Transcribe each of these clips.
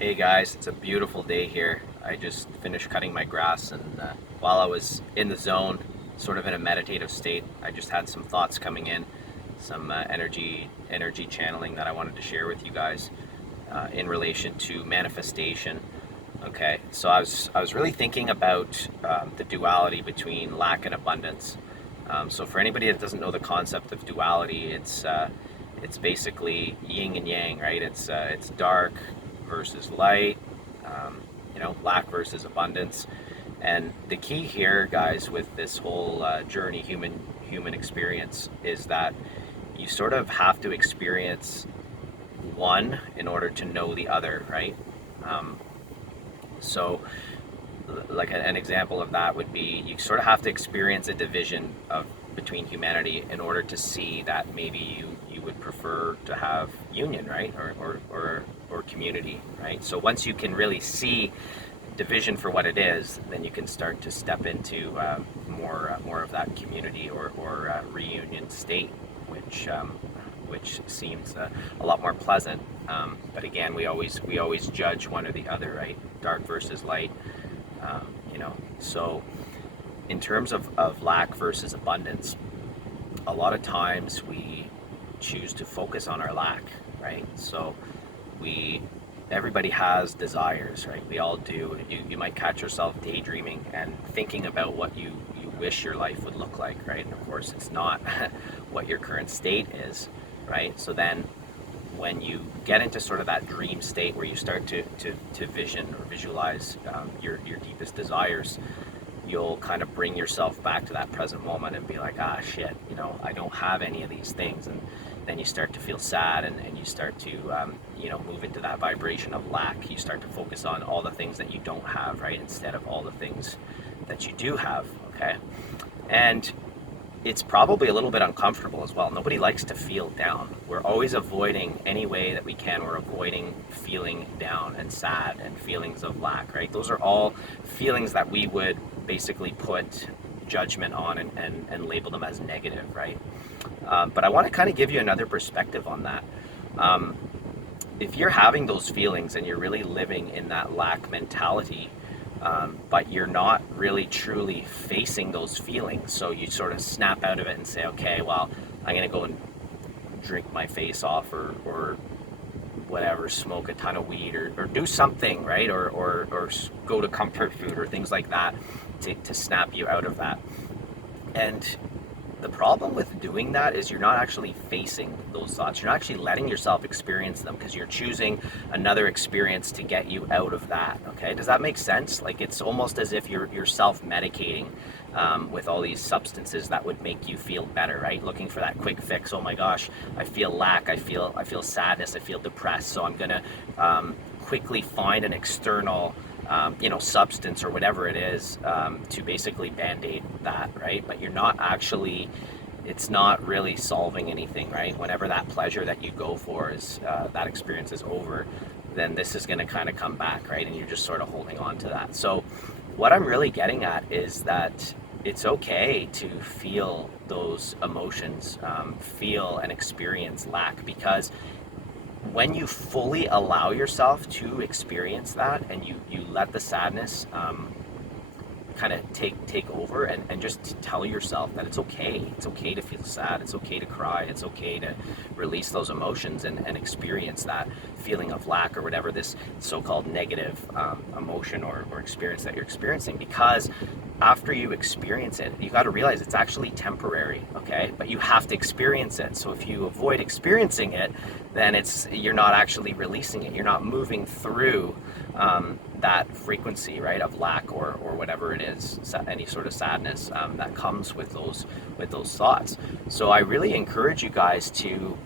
Hey guys, it's a beautiful day here. I just finished cutting my grass, and while I was in the zone, sort of in a meditative state, I just had some thoughts coming in, some energy channeling that I wanted to share with you guys in relation to manifestation. Okay, so I was really thinking about the duality between lack and abundance. So for anybody that doesn't know the concept of duality, it's basically yin and yang, right? It's dark versus light, lack versus abundance. And the key here, guys, with this whole journey, human experience, is that you sort of have to experience one in order to know the other, right? Um, so like an example of that would be you sort of have to experience a division of between humanity in order to see that maybe you would prefer to have union, right? Or community, right? So once you can really see division for what it is, then you can start to step into more of that community or reunion state, which seems a lot more pleasant. But again, we always judge one or the other, right? Dark versus light. So in terms of lack versus abundance, a lot of times we choose to focus on our lack, right? So we everybody has desires, right? We all do. You might catch yourself daydreaming and thinking about what you wish your life would look like, right? And of course it's not what your current state is, right? So then when you get into sort of that dream state where you start to vision or visualize your deepest desires, you'll kind of bring yourself back to that present moment and be like, ah, shit, I don't have any of these things. And then you start to feel sad, and you start to, move into that vibration of lack. You start to focus on all the things that you don't have, right? Instead of all the things that you do have, okay? And it's probably a little bit uncomfortable as well. Nobody likes to feel down. We're always avoiding any way that we can. We're avoiding feeling down and sad and feelings of lack, right? Those are all feelings that we would basically put judgment on and label them as negative, right? But I want to kind of give you another perspective on that. Um, if you're having those feelings and you're really living in that lack mentality, but you're not really truly facing those feelings. So you sort of snap out of it and say, okay, well, I'm going to go and drink my face off or whatever, smoke a ton of weed or do something, right? Or go to comfort food or things like that to snap you out of that. And the problem with doing that is you're not actually facing those thoughts. You're not actually letting yourself experience them because you're choosing another experience to get you out of that. Okay, does that make sense? Like it's almost as if you're self-medicating with all these substances that would make you feel better, right? Looking for that quick fix. Oh my gosh, I feel lack. I feel sadness. I feel depressed. So I'm gonna quickly find an external substance or whatever it is to basically band-aid that, right? But you're not actually, it's not really solving anything, right? Whenever that pleasure that you go for is, that experience is over, then this is going to kind of come back, right? And you're just sort of holding on to that. So what I'm really getting at is that it's okay to feel those emotions, feel and experience lack, because when you fully allow yourself to experience that and you let the sadness kind of take over and just tell yourself that it's okay to feel sad, it's okay to cry, it's okay to release those emotions and experience that feeling of lack or whatever this so-called negative emotion or experience that you're experiencing, because after you experience it, you got to realize it's actually temporary, okay? But you have to experience it. So if you avoid experiencing it, then you're not actually releasing it. You're not moving through that frequency, right, of lack or whatever it is, any sort of sadness that comes with those thoughts. So I really encourage you guys to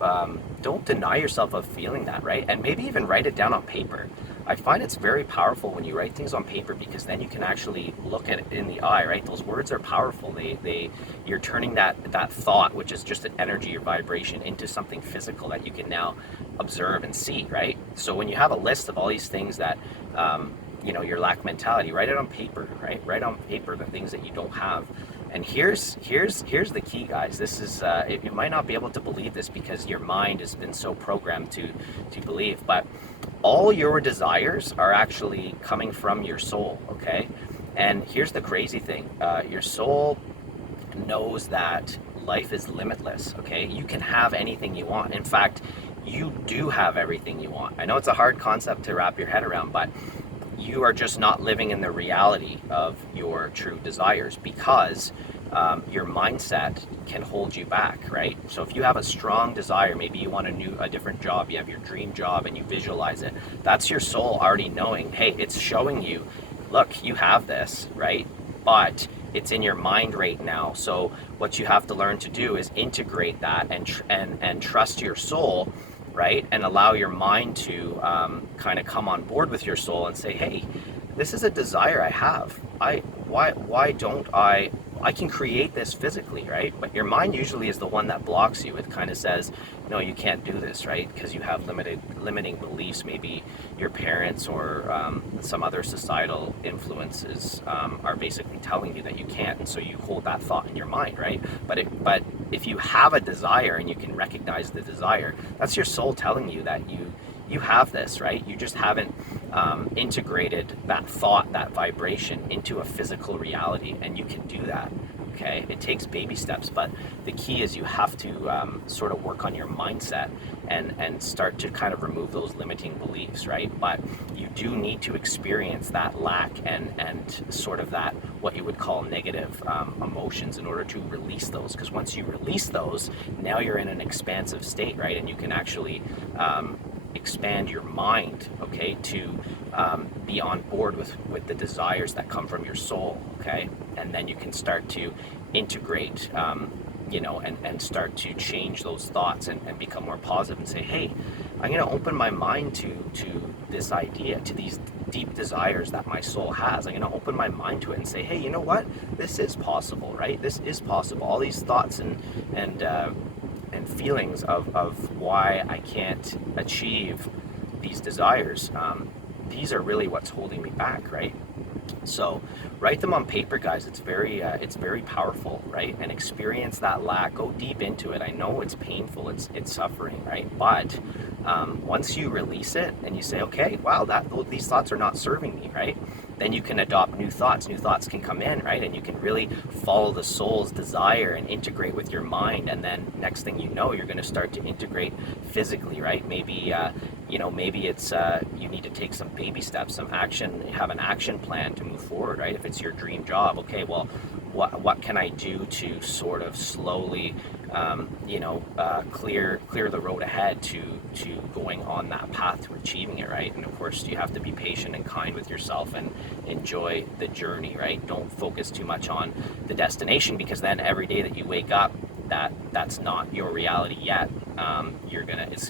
don't deny yourself of feeling that, right? And maybe even write it down on paper. I find it's very powerful when you write things on paper, because then you can actually look at it in the eye, right? Those words are powerful. You're turning that thought, which is just an energy or vibration, into something physical that you can now observe and see, right? So when you have a list of all these things that your lack mentality, write it on paper, right? Write on paper the things that you don't have, And here's the key, guys. This is you might not be able to believe this because your mind has been so programmed to believe, but all your desires are actually coming from your soul. Okay, and here's the crazy thing: your soul knows that life is limitless. Okay, you can have anything you want. In fact, you do have everything you want. I know it's a hard concept to wrap your head around, but you are just not living in the reality of your true desires because your mindset can hold you back, right? So if you have a strong desire, maybe you want a different job, you have your dream job and you visualize it, that's your soul already knowing, hey, it's showing you, look, you have this, right? But it's in your mind right now. So what you have to learn to do is integrate that and trust your soul, right? And allow your mind to kind of come on board with your soul and say, hey, this is a desire I have. Why don't I can create this physically, right? But your mind usually is the one that blocks you. It kind of says, no, you can't do this, right? Because you have limiting beliefs. Maybe your parents or some other societal influences are basically telling you that you can't, and so you hold that thought in your mind, right? But if you have a desire and you can recognize the desire, that's your soul telling you that you have this, right? You just haven't integrated that thought, that vibration into a physical reality, and you can do that. Okay, it takes baby steps, but the key is you have to sort of work on your mindset and start to kind of remove those limiting beliefs, right? But you do need to experience that lack and sort of that what you would call negative emotions in order to release those. Because once you release those, now you're in an expansive state, right? And you can actually expand your mind, okay, to be on board with the desires that come from your soul, okay? And then you can start to integrate, and start to change those thoughts and become more positive and say, hey, I'm going to open my mind to this idea, to these deep desires that my soul has. I'm going to open my mind to it and say, hey, you know what? This is possible, right? This is possible. All these thoughts and feelings of why I can't achieve these desires, these are really what's holding me back, right? So write them on paper, guys. It's very powerful, right? And experience that lack. Go deep into it. I know it's painful, it's suffering, right? But once you release it and you say, okay, wow, these thoughts are not serving me, right? Then you can adopt new thoughts. New thoughts can come in, right? And you can really follow the soul's desire and integrate with your mind. And then next thing you know, you're going to start to integrate physically, right? Maybe maybe it's you need to take some baby steps, some action, have an action plan to move forward, right? If it's your dream job, okay, well, what can I do to sort of slowly clear the road ahead to going on that path to achieving it, right? And of course, you have to be patient and kind with yourself and enjoy the journey, right? Don't focus too much on the destination, because then every day that you wake up, that's not your reality yet.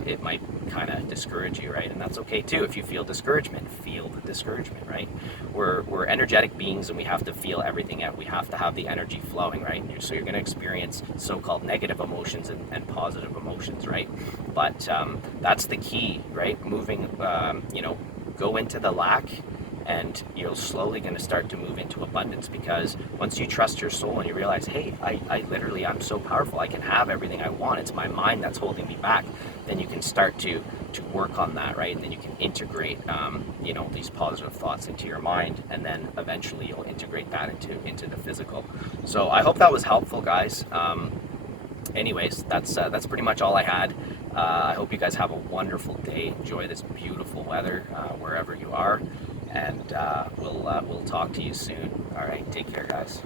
It might kind of discourage you, right? And that's okay too. If you feel discouragement, feel the discouragement, right? We're energetic beings, and we have to feel everything out. We have to have the energy flowing, right? So you're going to experience so-called negative emotions and positive emotions, right? But that's the key, right? Moving, go into the lack, and you're slowly going to start to move into abundance, because once you trust your soul and you realize, hey, I'm so powerful, I can have everything I want, it's my mind that's holding me back, then you can start to work on that, right? And then you can integrate these positive thoughts into your mind, and then eventually you'll integrate that into the physical. So I hope that was helpful, guys. Anyways, that's pretty much all I had. I hope you guys have a wonderful day. Enjoy this beautiful weather wherever you are, and we'll talk to you soon. All right, take care, guys.